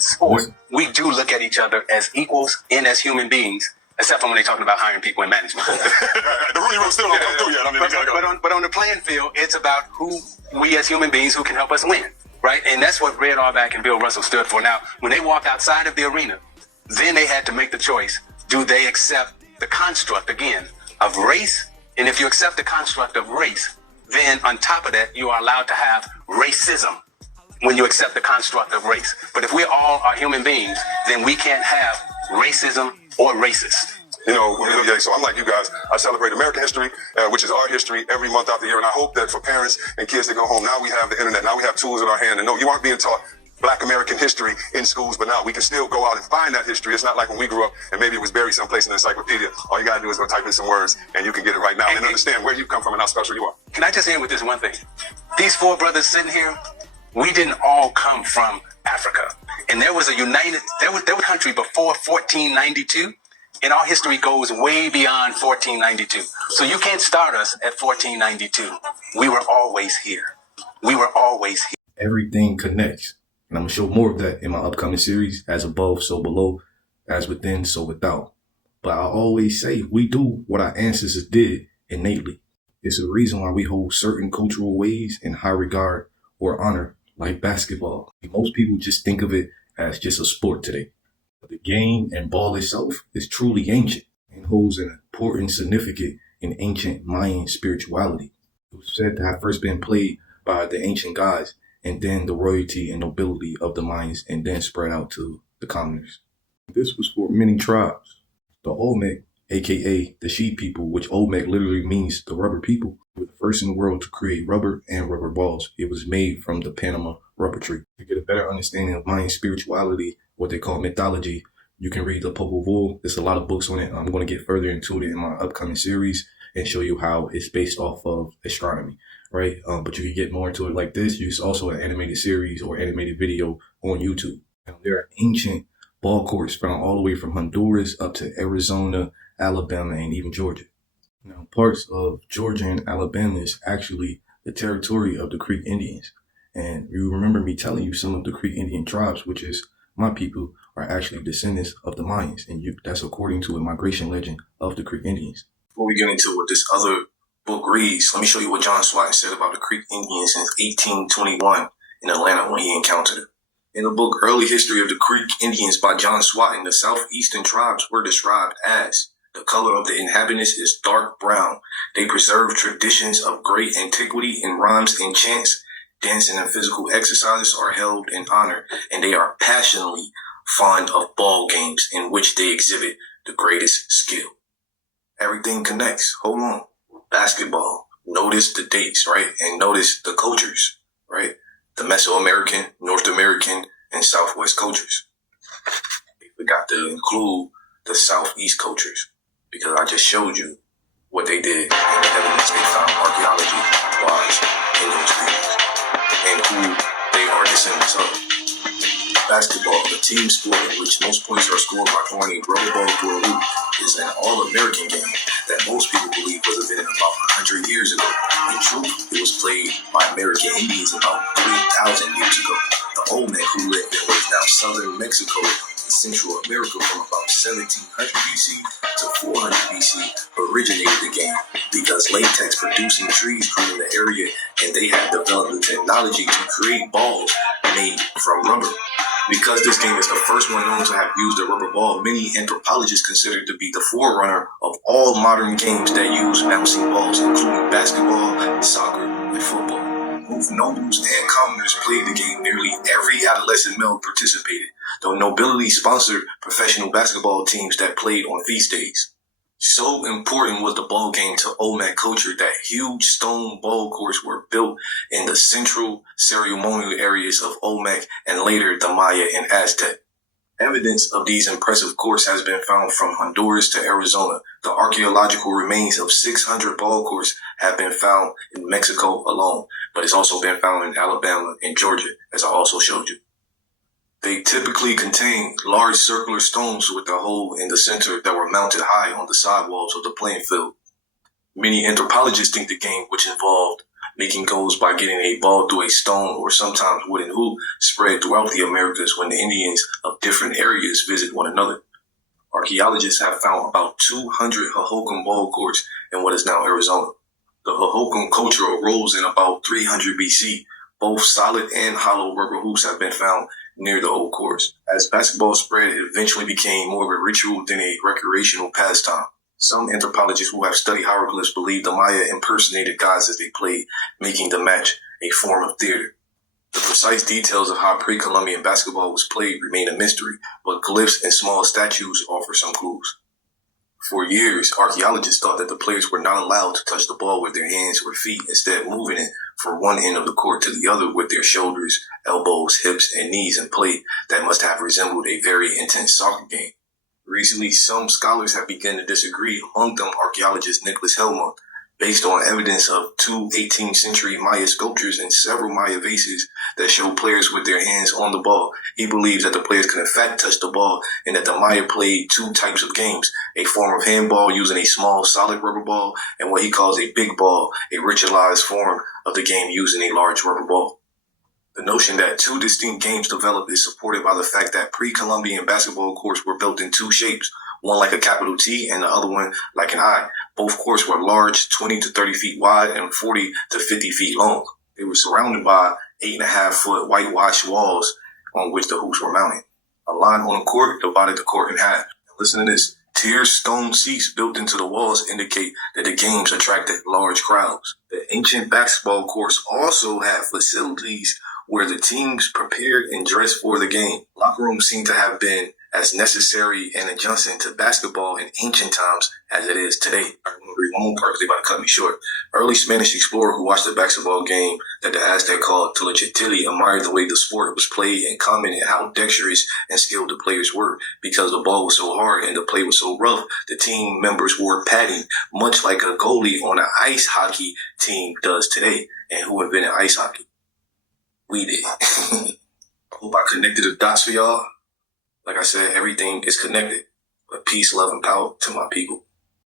sport, we do look at each other as equals and as human beings, except for when they're talking about hiring people in management. The Rooney Rule still don't come through yet. I mean, but on the playing field, it's about who we as human beings who can help us win, right? And that's what Red Auerbach and Bill Russell stood for. Now, when they walked outside of the arena, then they had to make the choice. Do they accept the construct, again, of race? And if you accept the construct of race, then on top of that, you are allowed to have racism when you accept the construct of race. But if we all are human beings, then we can't have racism or racist. You know, so I'm like you guys. I celebrate American history, which is our history, every month out the year. And I hope that for parents and kids that go home, now we have the internet, now we have tools in our hand. And no, you aren't being taught Black American history in schools, but now we can still go out and find that history. It's not like when we grew up and maybe it was buried someplace in the encyclopedia. All you gotta do is go type in some words and you can get it right now and understand where you come from and how special you are. Can I just end with this one thing? These four brothers sitting here, we didn't all come from Africa. And there was there was country before 1492, and our history goes way beyond 1492. So you can't start us at 1492. We were always here. We were always here. Everything connects. And I'm going to show more of that in my upcoming series, As Above, So Below, As Within, So Without. But I always say we do what our ancestors did innately. It's a reason why we hold certain cultural ways in high regard or honor, like basketball. Most people just think of it as just a sport today. But the game and ball itself is truly ancient and holds an important significance in ancient Mayan spirituality. It was said to have first been played by the ancient gods, and then the royalty and nobility of the Mayans, and then spread out to the commoners. This was for many tribes. The Olmec, aka the Sheep people, which Olmec literally means the rubber people, were the first in the world to create rubber and rubber balls. It was made from the Panama rubber tree. To get a better understanding of Mayan spirituality, what they call mythology, you can read the Popol Vuh. There's a lot of books on it. I'm going to get further into it in my upcoming series and show you how it's based off of astronomy. Right? But you can get more into it like this. Use also an animated series or animated video on YouTube. Now, there are ancient ball courts found all the way from Honduras up to Arizona, Alabama, and even Georgia. Now, parts of Georgia and Alabama is actually the territory of the Creek Indians. And you remember me telling you some of the Creek Indian tribes, which is my people, are actually descendants of the Mayans. And that's according to a migration legend of the Creek Indians. Before we get into what this other book reads, let me show you what John Swatton said about the Creek Indians in 1821 in Atlanta when he encountered them. In the book Early History of the Creek Indians by John Swatton, the southeastern tribes were described as: the color of the inhabitants is dark brown. They preserve traditions of great antiquity in rhymes and chants. Dancing and physical exercises are held in honor, and they are passionately fond of ball games in which they exhibit the greatest skill. Everything connects. Hold on. Basketball. Notice the dates, right? And notice the cultures, right? The Mesoamerican, North American, and Southwest cultures. We got to include the Southeast cultures because I just showed you what they did and the evidence they found archaeology-wise in those regions and who they are descendants of. Basketball, the team sport in which most points are scored by throwing a rubber ball through a hoop, is an all-American game that most people believe was invented about 100 years ago. In truth, it was played by American Indians about 3,000 years ago. The Olmec, who lived in what is now southern Mexico and Central America from about 1700 BC to 400 BC, originated the game because latex-producing trees grew in the area and they had developed the technology to create balls made from rubber. Because this game is the first one known to have used a rubber ball, many anthropologists consider it to be the forerunner of all modern games that use bouncing balls, including basketball, soccer, and football. Both nobles and commoners played the game. Nearly every adolescent male participated, though nobility sponsored professional basketball teams that played on feast days. So important was the ball game to Olmec culture that huge stone ball courts were built in the central ceremonial areas of Olmec and later the Maya and Aztec. Evidence of these impressive courts has been found from Honduras to Arizona. The archaeological remains of 600 ball courts have been found in Mexico alone, but it's also been found in Alabama and Georgia, as I also showed you. They typically contain large circular stones with a hole in the center that were mounted high on the sidewalls of the playing field. Many anthropologists think the game, which involved making goals by getting a ball through a stone or sometimes wooden hoop spread throughout the Americas when the Indians of different areas visit one another. Archaeologists have found about 200 Hohokam ball courts in what is now Arizona. The Hohokam culture arose in about 300 BC. Both solid and hollow rubber hoops have been found near the old courts. As basketball spread, it eventually became more of a ritual than a recreational pastime. Some anthropologists who have studied hieroglyphs believe the Maya impersonated gods as they played, making the match a form of theater. The precise details of how pre-Columbian basketball was played remain a mystery, but glyphs and small statues offer some clues. For years, archaeologists thought that the players were not allowed to touch the ball with their hands or feet, instead moving it from one end of the court to the other with their shoulders, elbows, hips, and knees in play that must have resembled a very intense soccer game. Recently, some scholars have begun to disagree, among them archaeologist Nicholas Hellmuth. Based on evidence of 2 18th century Maya sculptures and several Maya vases that show players with their hands on the ball, he believes that the players can in fact touch the ball and that the Maya played 2 types of games, a form of handball using a small solid rubber ball and what he calls a big ball, a ritualized form of the game using a large rubber ball. The notion that 2 distinct games developed is supported by the fact that pre-Columbian basketball courts were built in 2 shapes, one like a capital T and the other one like an I. Both courts were large, 20 to 30 feet wide and 40 to 50 feet long. They were surrounded by 8.5-foot whitewashed walls on which the hoops were mounted. A line on the court divided the court in half. Listen to this. Tiered stone seats built into the walls indicate that the games attracted large crowds. The ancient basketball courts also had facilities where the teams prepared and dressed for the game. Locker rooms seem to have been as necessary and adjacent to basketball in ancient times as it is today. I'm going to read one more part because they're about to cut me short. Early Spanish explorer who watched the basketball game that the Aztec called Tlachtili admired the way the sport was played and commented how dexterous and skilled the players were. Because the ball was so hard and the play was so rough, the team members wore padding, much like a goalie on an ice hockey team does today. And who invented ice hockey? We did. I hope I connected the dots for y'all. Like I said, everything is connected. But peace, love, and power to my people.